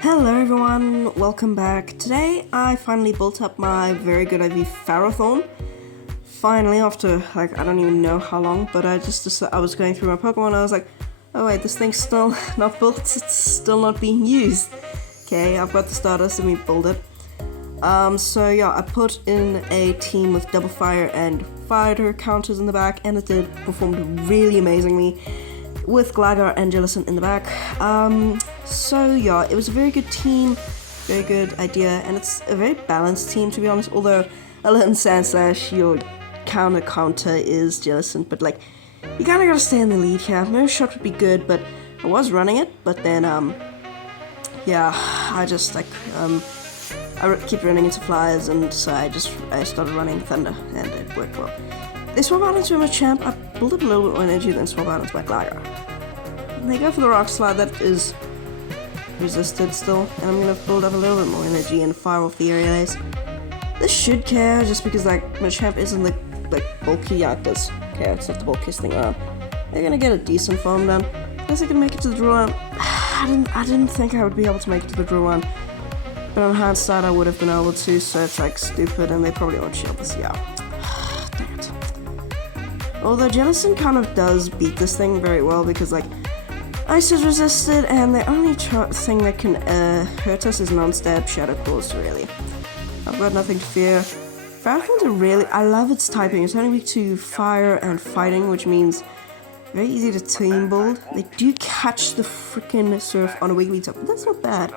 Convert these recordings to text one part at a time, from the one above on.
Hello everyone, welcome back. Today I finally built up my very good IV Ferrothorn. Finally, after I don't even know how long, but I was going through my Pokemon and I was like, oh wait, this thing's still not built, it's still not being used. Okay, I've got the Stardust, let me build it. So yeah, I put in a team with double fire and fighter counters in the back, and it performed really amazingly with Gligar and Jellicent in the back. So yeah, it was a very good team, very good idea, and it's a very balanced team to be honest, although a little Sandslash, your counter is Jellicent, but like, you kinda gotta stay in the lead here. No shot would be good, but I was running it, but then, yeah, I keep running into flyers, and so I started running Thunder, and it worked well. They swap out into a Machamp. I build up a little bit more energy, then swap out into my Gligar. And they go for the Rock Slide, that is resisted still, and I'm gonna build up a little bit more energy and fire off the areas. This should care, just because like Machamp isn't the bulky, yeah it does care, it's not the bulkiest thing around. They're gonna get a decent farm done. Guess I can make it to the draw run. I didn't think I would be able to make it to the draw run, but on hindsight I would have been able to, so it's like stupid, and they probably won't shield this, yeah. Dang it. Although Jellicent kind of does beat this thing very well, because like Ice is resisted, and the only thing that can hurt us is non-stab Shadow Claws, really. I've got nothing to fear. Ferrothorns are really, I love its typing. It's only weak to fire and fighting, which means very easy to team build. They do catch the freaking Surf on a Wigglytuff, but that's not bad,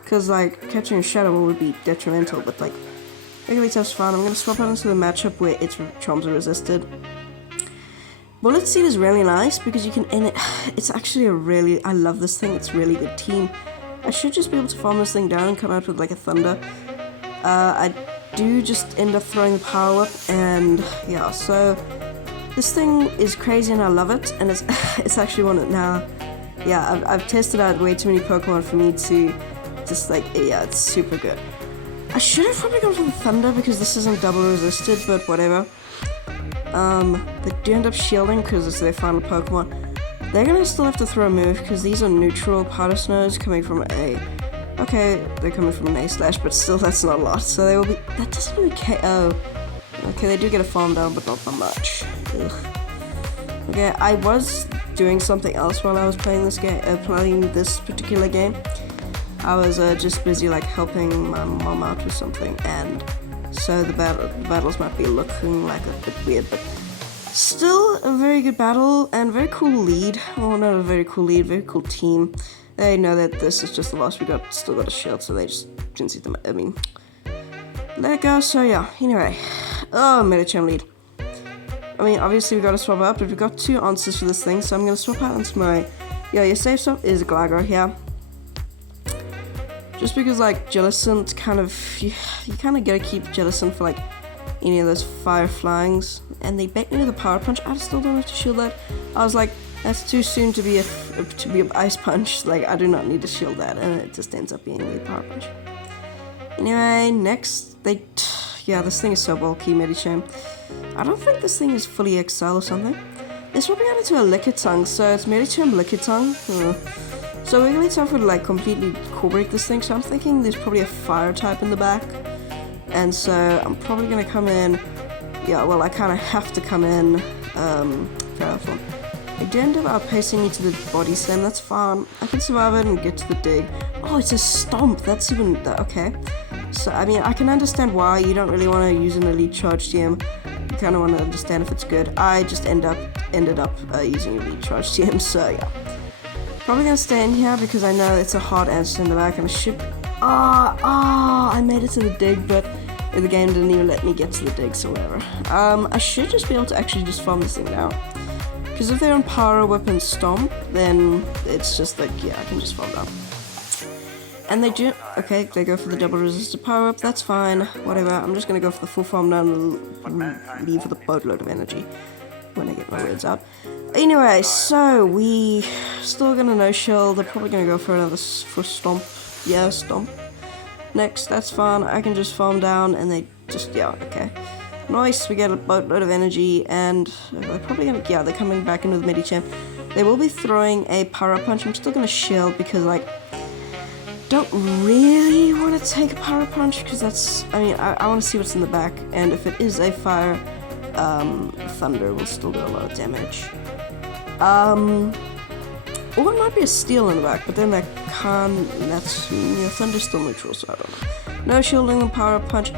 because like catching a Shadow Ball would be detrimental, but like Wigglytuff's fine. I'm going to swap out into the matchup where its charms are resisted. Bullet Seed is really nice because you can it's actually I love this thing, it's a really good team. I should just be able to farm this thing down and come out with like a Thunder. I do just end up throwing the power up, and yeah, so this thing is crazy and I love it, and it's actually one that now, yeah, I've tested out way too many Pokemon for me to just like, yeah, it's super good. I should have probably gone for the Thunder because this isn't double resisted, but whatever. They do end up shielding because it's their final Pokemon. They're gonna still have to throw a move because these are neutral Powder Snows coming from a... Okay, they're coming from an A-Slash, but still that's not a lot. So they will be... That doesn't even KO. Okay, they do get a farm down, but not by much. Ugh. Okay, I was doing something else while I was playing this game, playing this particular game. I was just busy like helping my mom out with something, and so the battles might be looking like a bit weird, but still a very good battle and very cool lead. Oh, not a very cool lead, very cool team. They know that this is just the loss. Still got a shield, so they just didn't see them. I mean, let it go. So yeah. Anyway, oh, Medicham lead. I mean, obviously we got to swap out, but we've got two answers for this thing, so I'm gonna swap out into my. Yeah, your safe swap is Gligar here. Just because like Jellicent kind of, you kind of gotta keep Jellicent for like any of those fire flyings, and they bait me with a power punch. I still don't have to shield that. I was like, that's too soon to be a ice punch. Like I do not need to shield that, and it just ends up being a power punch. Anyway, next yeah, this thing is so bulky, Medicham. I don't think this thing is fully XL or something. They're swapping out into a Lickitung, so it's Medicham Lickitung. So Wigglytuff would like completely core break this thing, so I'm thinking there's probably a fire type in the back. And so I'm probably gonna come in, yeah, well I kinda have to come in, Ferrothorn. I do end up outpacing me to the Body Slam, that's fine. I can survive it and get to the dig. Oh, it's a Stomp, that's even, okay. So, I mean, I can understand why you don't really want to use an Elite Charge TM. You kind of want to understand if it's good. I just ended up using Elite Charge TM, so yeah. Probably gonna stay in here because I know it's a hard answer in the back, and I should... I made it to the dig, but the game didn't even let me get to the dig, so whatever. I should just be able to actually just farm this thing now. Because if they're on Power Whip and Stomp, then it's just like, yeah, I can just farm down. And they do... Okay, they go for the double resisted Power Up, that's fine, whatever. I'm just gonna go for the full farm down and leave with a boatload of energy when I get my words out. Anyway, so we still gonna no-shield. They're probably gonna go for another Stomp. Yeah, Stomp. Next, that's fine. I can just farm down, and they just, yeah, okay. Nice, we get a boatload of energy, and they're probably gonna, yeah, they're coming back into the Medicham. They will be throwing a Power Punch. I'm still gonna shield because, like, don't really want to take a Power Punch because that's, I mean, I want to see what's in the back, and if it is a Fire, Thunder will still do a lot of damage. Or it might be a Steel in the back, but then that can't, that's, yeah, Thunder's still neutral, so I don't know. No shielding the Power Punch,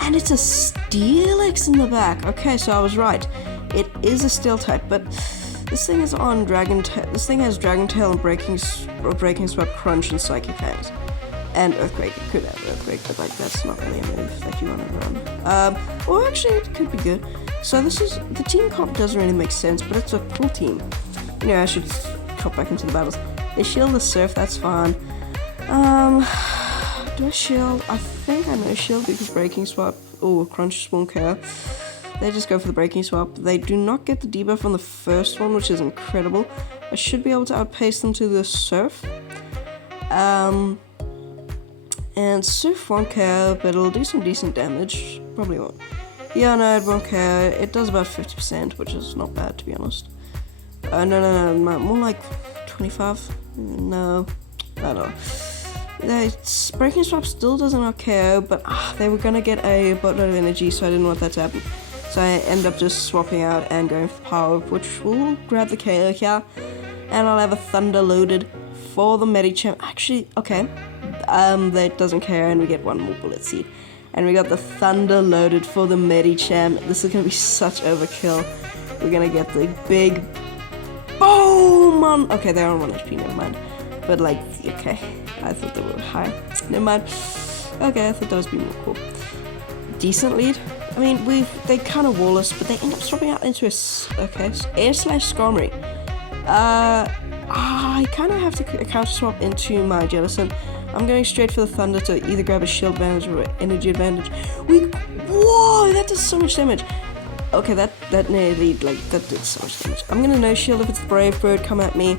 and it's a Steelix in the back. Okay, so I was right. It is a Steel type, but this thing is on Dragon Tail. This thing has Dragon Tail and Breaking Swap, Crunch, and Psychic Fangs. And Earthquake. It could have Earthquake, but like that's not really a move that you want to run. Or actually, it could be good. So this is, the team comp doesn't really make sense, but it's a cool team. You know, I should hop back into the battles. They shield the Surf, that's fine. Do I shield? I think I know shield because Breaking Swap or Crunch won't care. They just go for the Breaking Swap. They do not get the debuff on the first one, which is incredible. I should be able to outpace them to the Surf. And Surf won't care, but it'll do some decent damage. Probably won't. Yeah, no, it won't care. It does about 50%, which is not bad, to be honest. No, more like 25? No, I don't know. Breaking Swap still does not care, but they were gonna get a boatload of energy, so I didn't want that to happen. So I end up just swapping out and going for Power Up, which will grab the KO here. And I'll have a Thunder loaded for the Medicham. Actually, okay. That doesn't care, and we get one more Bullet Seed. And we got the Thunder loaded for the Medicham. This is gonna be such overkill. We're gonna get the big boom on. Okay, they're on 1 HP, never mind. But like, okay, I thought they were high. Never mind. Okay, I thought that was being more cool. Decent lead. I mean, they kind of wall us, but they end up swapping out into a Air/Skarmory. I kind of have to counter swap into my Jellicent. I'm going straight for the Thunder to either grab a shield advantage or energy advantage. Whoa, that does so much damage. Okay, that nearly, like, that did so much damage. I'm gonna no shield if it's the Brave Bird come at me.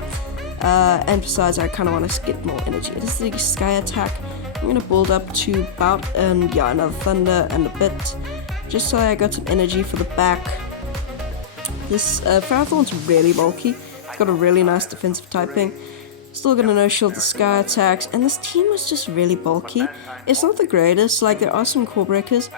And besides, I kind of want to get more energy. It is the Sky Attack. I'm gonna build up to about, and yeah, another Thunder and a bit. Just so I got some energy for the back. This Ferrothorn's really bulky. It's got a really nice defensive typing. Still gonna no shield the Sky Attacks, and this team was just really bulky. It's not the greatest, like there are some core breakers.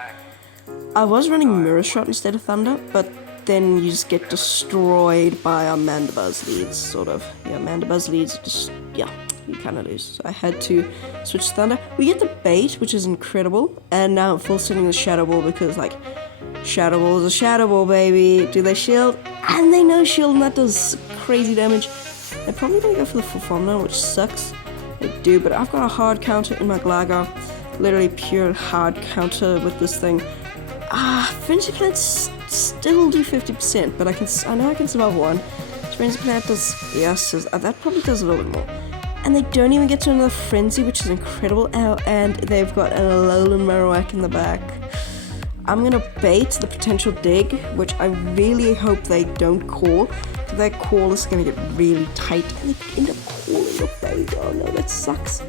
I was running Mirror Shot instead of Thunder, but then you just get destroyed by our Mandibuzz leads, sort of. Yeah, Mandibuzz leads, just, yeah, you kind of lose. So I had to switch to Thunder. We get the bait, which is incredible, and now I'm full sitting the Shadow Ball because, like, Shadow Ball is a Shadow Ball, baby. Do they shield? And they no shield, and that does crazy damage. They're probably gonna go for the full form now, which sucks. They do, but I've got a hard counter in my Gligar. Literally pure hard counter with this thing. Frenzy Plants still do 50%, but I know I can survive one. Frenzy Plant does, yes, that probably does a little bit more. And they don't even get to another Frenzy, which is incredible. And they've got an Alolan Marowak in the back. I'm gonna bait the potential dig, which I really hope they don't call. If they call, it's gonna get really tight, and they end up calling the bait. Oh no, that sucks.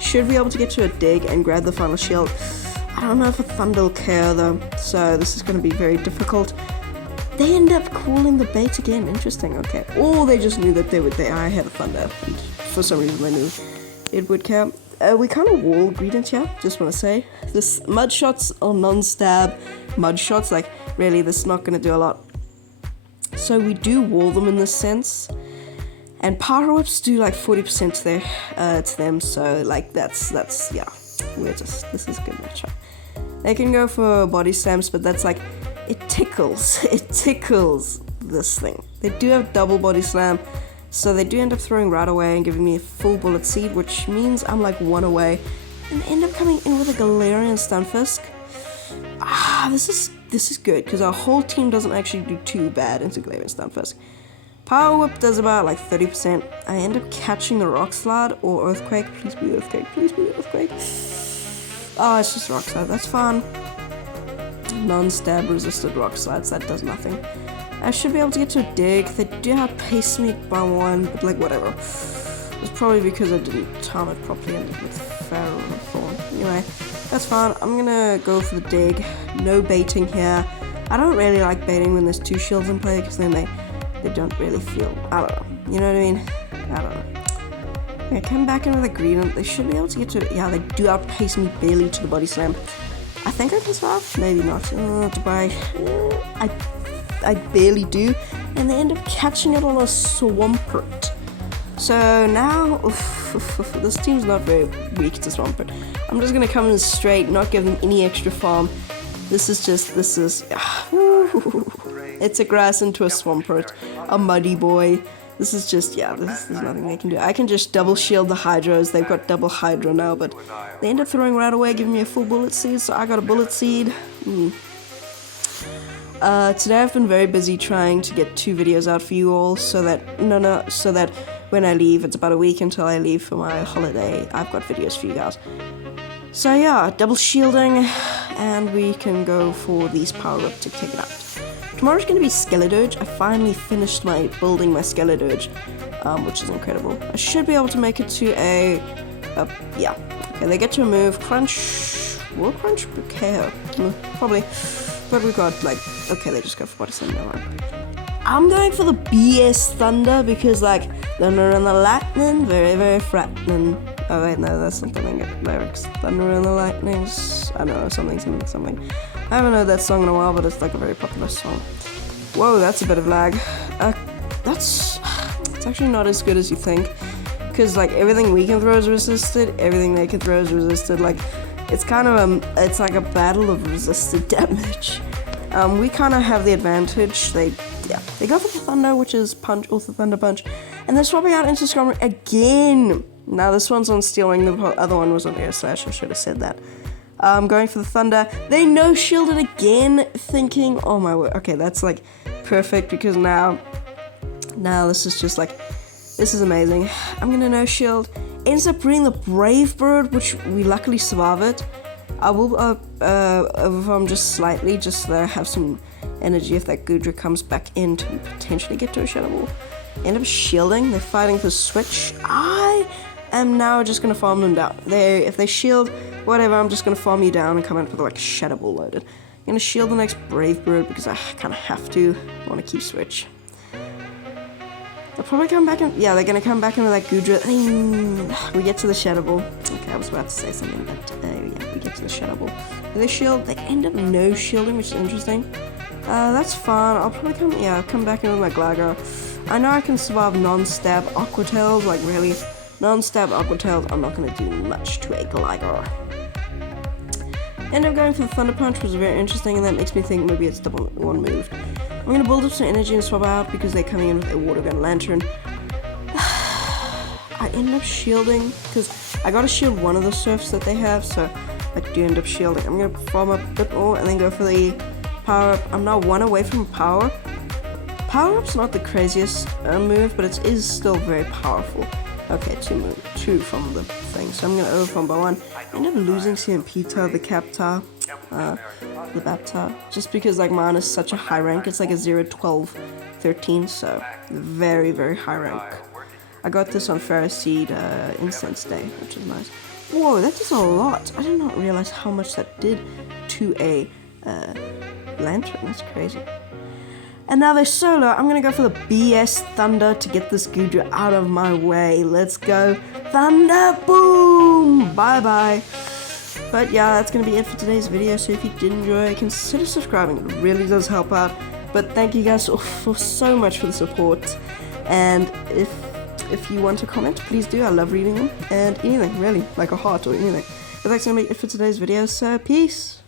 Should be able to get to a dig and grab the final shield. I don't know if a Thunder will care though, so this is going to be very difficult. They end up calling the bait again. Interesting. Okay. Or they just knew that I had a Thunder, and for some reason they knew it would care. We kind of wall Greedent here. Just want to say this Mud Shots or non-stab Mud Shots. Like really, this is not going to do a lot. So we do wall them in this sense, and Power Whips do like 40% to them. So like that's yeah. This is a good matchup. They can go for body slams, but that's like, it tickles this thing. They do have double body slam, so they do end up throwing right away and giving me a full Bullet Seed, which means I'm like one away, and end up coming in with a Galarian Stunfisk. This is good, because our whole team doesn't actually do too bad into Galarian Stunfisk. Power Whip does about like 30%. I end up catching the Rock Slide or Earthquake. Please be Earthquake, please be Earthquake. Oh, it's just Rock Slide, that's fine. Non-stab resisted Rock Slides, that does nothing. I should be able to get to a dig. They do outpace me by one, but like whatever. It's probably because I didn't time it properly and with Ferrothorn. Anyway, that's fine. I'm gonna go for the dig. No baiting here. I don't really like baiting when there's two shields in play, because then they don't really feel, I don't know, you know what I mean? I don't know. Okay, come back into the green, and they should be able to get to it. Yeah, they do outpace me barely to the body slam. I think I can survive, maybe not. Dubai, I barely do, and they end up catching it on a Swampert. So now, this team's not very weak to Swampert. I'm just gonna come in straight, not give them any extra farm. This is, it's a grass into a Swampert, a muddy boy. This is just, yeah, there's nothing they can do. I can just double shield the Hydros. They've got double Hydro now, but they end up throwing right away, giving me a full bullet seed, so I got a bullet seed. Today I've been very busy trying to get 2 videos out for you all, so that when I leave, it's about a week until I leave for my holiday, I've got videos for you guys. So yeah, double shielding, and we can go for these power-up to take it out. Tomorrow's going to be Skiladorge. I finally finished building my Skiladorge, which is incredible. I should be able to make it to yeah. Okay, they get to a move. Crunch. Will Crunch? Okay, probably. But we've got, like, okay, they just go for body slam now. I'm going for the BS Thunder because, like, Thunder and the Lightning, very, very frightening. Oh, wait, no, that's not the lyrics. Thunder and the Lightnings. I don't know, something. I haven't heard that song in a while, but it's like a very popular song. Whoa, that's a bit of lag. It's actually not as good as you think. Because, like, everything we can throw is resisted, everything they can throw is resisted. Like, it's kind of it's like a battle of resisted damage. We kind of have the advantage. They go for the Thunder, which is punch, also Thunder Punch. And they're swapping out into Scrum again. Now, this one's on Steel Wing, the other one was on Air Slash, I should have said that. Going for the Thunder. They no-shielded again, thinking, oh my word, okay, that's like perfect, because now this is just like, this is amazing. I'm gonna no-shield. Ends up bringing the Brave Bird, which we luckily survive it. I will overfarm just slightly, just so that I have some energy if that Goodra comes back in to potentially get to a Shadow Ball. End up shielding. They're fighting for Switch. I am now just gonna farm them down. If they shield, whatever, I'm just gonna farm you down and come out with like Shadow Ball loaded. I'm gonna shield the next Brave Bird because I kind of have to. I want to keep Switch. They'll probably come back in. Yeah, they're gonna come back into that Goodra. We get to the Shadow Ball. Okay, I was about to say something, but yeah, we get to the Shadow Ball. They shield. They end up no shielding, which is interesting. That's fine. I'll probably come back in with my Gligar. I know I can survive non-stab Aqua Tails, like really. Non-stab Aqua Tails, I'm not going to do much to a Gligar. End up going for the Thunder Punch, which was very interesting, and that makes me think maybe it's double one moved. I'm going to build up some energy and swap out because they're coming in with a Water Gun Lantern. I end up shielding because I got to shield one of the surfs that they have, so I do end up shielding. I'm going to farm up a bit more and then go for the power-up. I'm now 1 away from power. Power-up's not the craziest move, but it is still very powerful. Okay, 2 from the thing, so I'm going to overfarm by 1. I end up losing CMP-tar, the Captar, the Baptar, just because like mine is such a high rank. It's like a 0, 12, 13, so very, very high rank. I got this on Ferroseed Incense Day, which is nice. Whoa, that does a lot. I did not realize how much that did to a Lantern. That's crazy. And now they're solo. I'm gonna go for the BS Thunder to get this Goodra out of my way. Let's go. Thunder, boom! Bye-bye. But yeah, that's gonna be it for today's video. So if you did enjoy, consider subscribing. It really does help out. But thank you guys so much for the support. And if you want to comment, please do. I love reading them. And anything, really, like a heart or anything. But that's gonna be it for today's video. So peace.